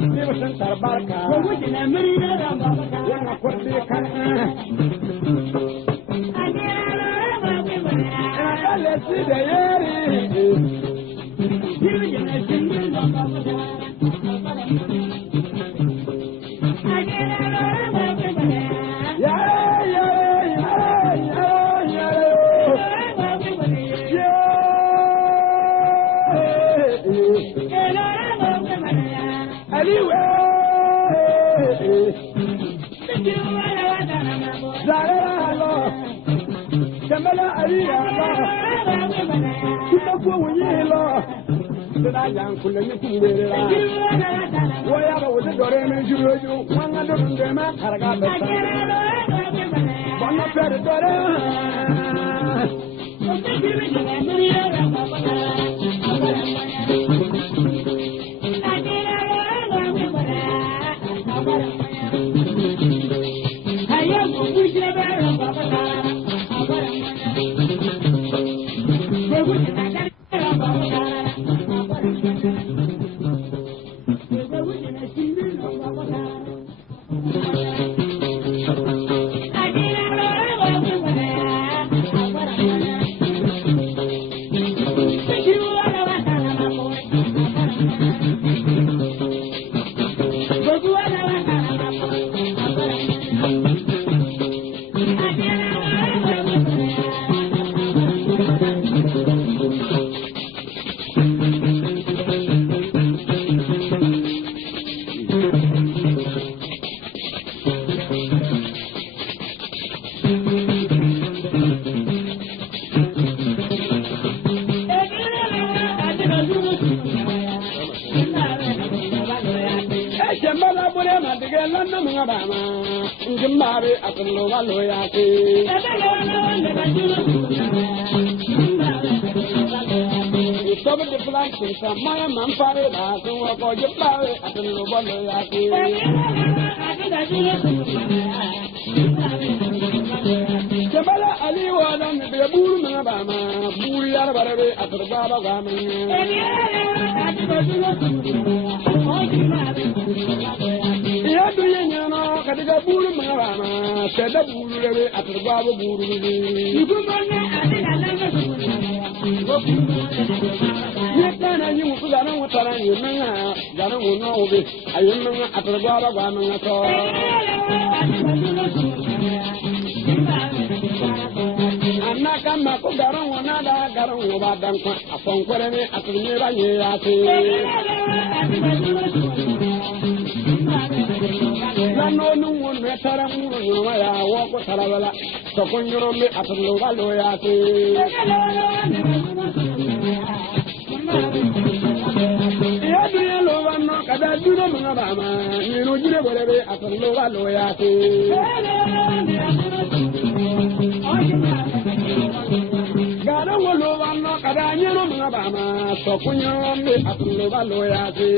Never sent our barca. Which in a million of when I put the can. Let's see the air. Young Kulani, whatever was the door, and you one of them, Haragata. One of the daughter. My man, father, who are for your power, I don't know what they are. Jabala Ali was on the Boom, Alabama, Buria, at the Baba Gama. Kadiga Buru Marama, said the Buru at the Baba Buru. You put on what I you know, Gana will know this. I remember at the Baba Gama. I'm not going to go down one other, got over them upon Quereme at the no one better walk with Saravella, so when you're on me at the Lova Loyalty. I do not know, you know, you never at the Lova Loyalty. God, I will know I'm not at the Alabama, so when you're on me at the Lova Loyalty.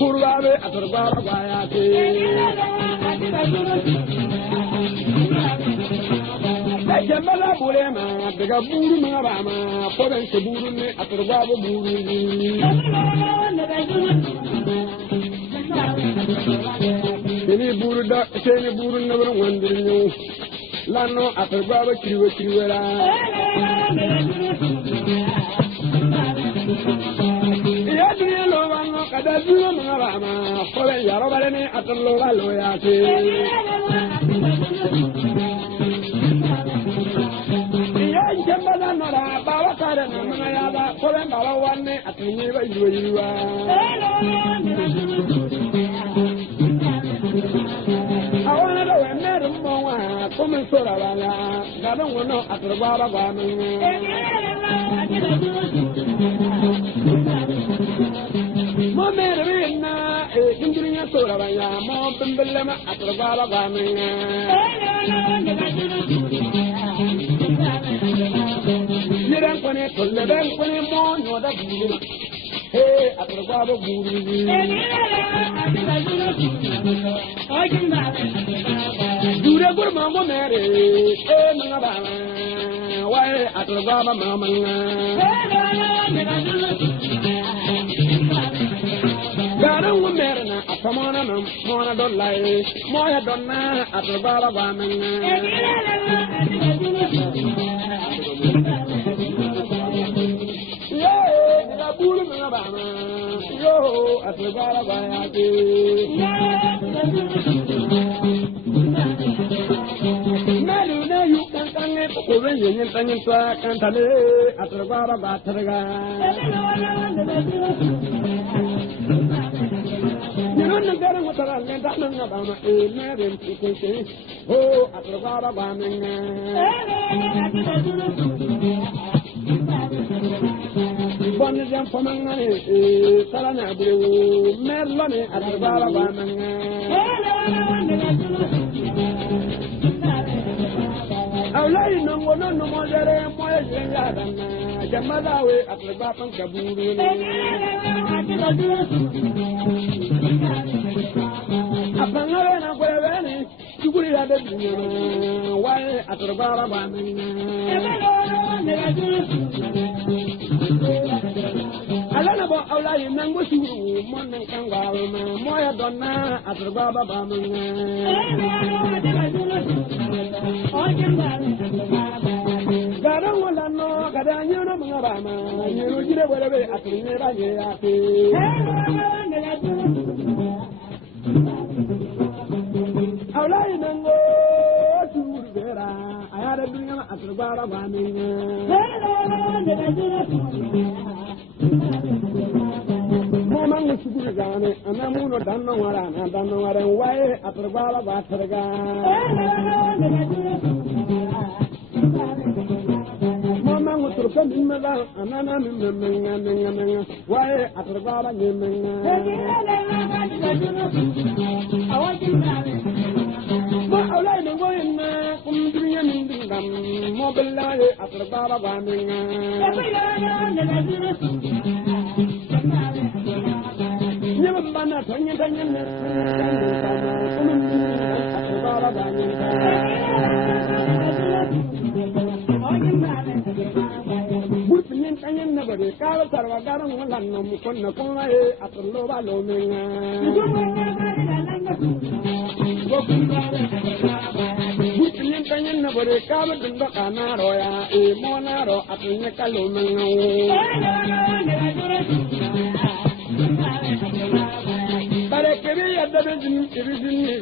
Kurvabe at the Baba Gayati. Jamala Burema, the Gaburu Marama, Foreign Saburu at the Baba Buru. Any Buruda, Sany Buru never wondering you. Lano at the Baba Kiwara. Ada dulu mengalami, oleh Yaroba ini atau loyalty. Dia jembalan nara bawa karena mengayaba, oleh bawa warna atau nyiba jual. Awal ada warna rumah, komen soralannya, kadang warna atau bawa warna. Momerina, engineer Soravaya, more than the lemma at the Baba Gamina. You don't want it to the bank when you mourn or that. Hey, at the Baba Buru. Do the good mamma Mary, eh, Mabama. atul baba mamanga garan merna atamana mona dollai moya donna atul baba mamanga bulu mga bama yo atul baba bayati malu na yu kan kange ko wen yen tanyen twa kan tale atul baba batraga non ngara ngotara ngenda nga bama e merem tikete ho atul baba bamenga bonne jam famangane salana bulu merlane adbara bananga awlay nango non mo jere moye jengadana jamalawe adba pan kaburu apangale na kweveni chukuri ya dedunya wae adbara bananga alana bo awlay nango suru mon nan kangwa ma moya donna aturba baba manga garan wala no gadanya no mga bama nyiro jire wala be aturne ba ye ate awlay nango suru vera ayara dunya aturba baba manga Mama suguri gane anamuno danno wara wae atrabala batraga Mama nguturka mimma anana mimma wae atrabala mimma Ma awlay no goyna kum dunya min dingam mo billahi atrabala baminga Bana tanya Burpinin tanya nabari kalau sarwa garang mulan nom konna konna atlo balo menga Burpinin tanya nabari kalau dendo kanaro ya monaro atnya kalau menga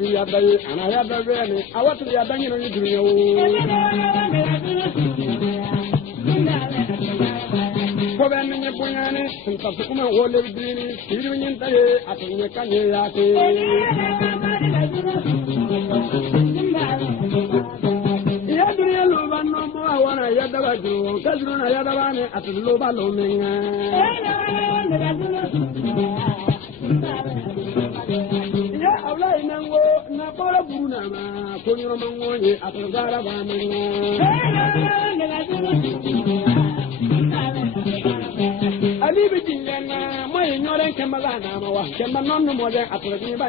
Yadai, and I had a very, I want to be a banging on you. Programming a Puyani, and Sapuma Wole Green, Sirian in Tay, at Yakayati. Yadria Luba no more, I want a Yadavaju, Kazuna Yadavane at Luba Lominga. Napora Brunama, Kunyo Mangoni, Atagara Bamina. I leave it in Yana, my ignorant Kamalana, Kamanon more than Atagaba.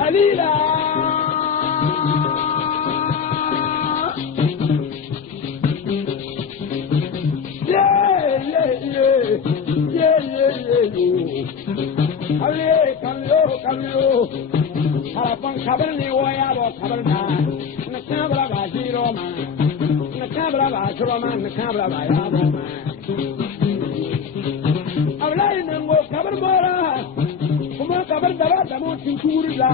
Alila Harapan kabar ni waya bo kabar na kabra ba jiro ma na kabra ba jiro ma na kabra ba ya bo ma awlai nango kabar mora kuma kabar da ba da mo tinkuri la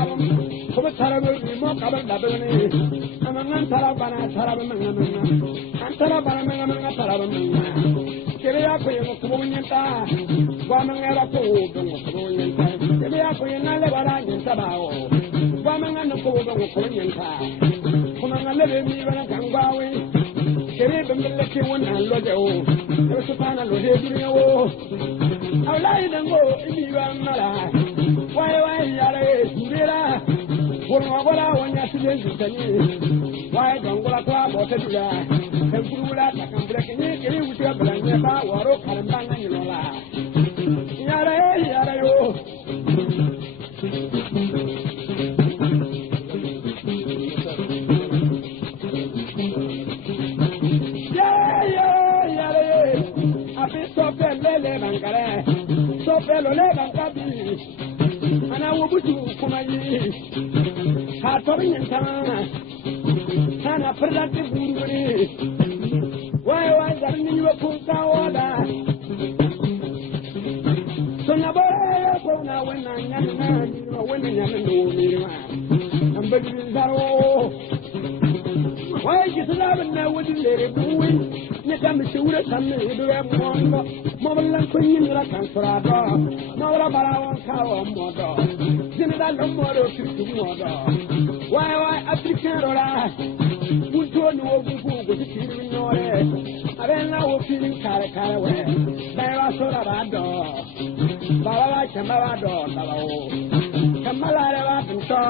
kuma tarabe mo kabar da be ni amangan tarabana tarabe manga antara bana manga tarabe manga kele ya ko yo ko nyenta wa manga ra ko do ko nyenta kele ya ko yana le bara nyenta ba o wa manga no ko do ko nyenta kuma ngale be mi bana kangwawe kele be ngale ke wona lo je o e so pana lo de duniya o awlai dango imi wa mala wai ya re durera wona wala wonya sije tani wai dongola kwa bo te dura e kurula ta kambra ke ni kele wuti abla nya ba waro kalambanga ni lola ya re yo Sopelo le bankabi ana wobutu kumayi ha torin tana sana prati bururi wai darni yo kunta wada sonya bare ko na wena nyana no wena nyana no mirwa ambadi zaro wai kisala na wudi le buwi ne kam shura sanne do ya mondo mobalan ko nyingra kan frado mawra barawon kawo modo jinda lo modo kirtu modo wai african rola bunto no wogu ko tikiri nyore arena wo filin kare we dai wa sora bado baba chamaba do tawo kamala re wa bunto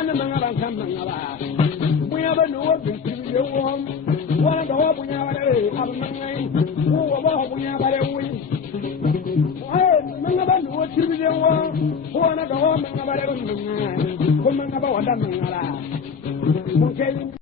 Kana de wom wala do wo bunya bare ab mangai wo wo bunya bare wi ay manga ba no tibi de wo wala do wo manga bare ko manga ba wada manga la ko kelin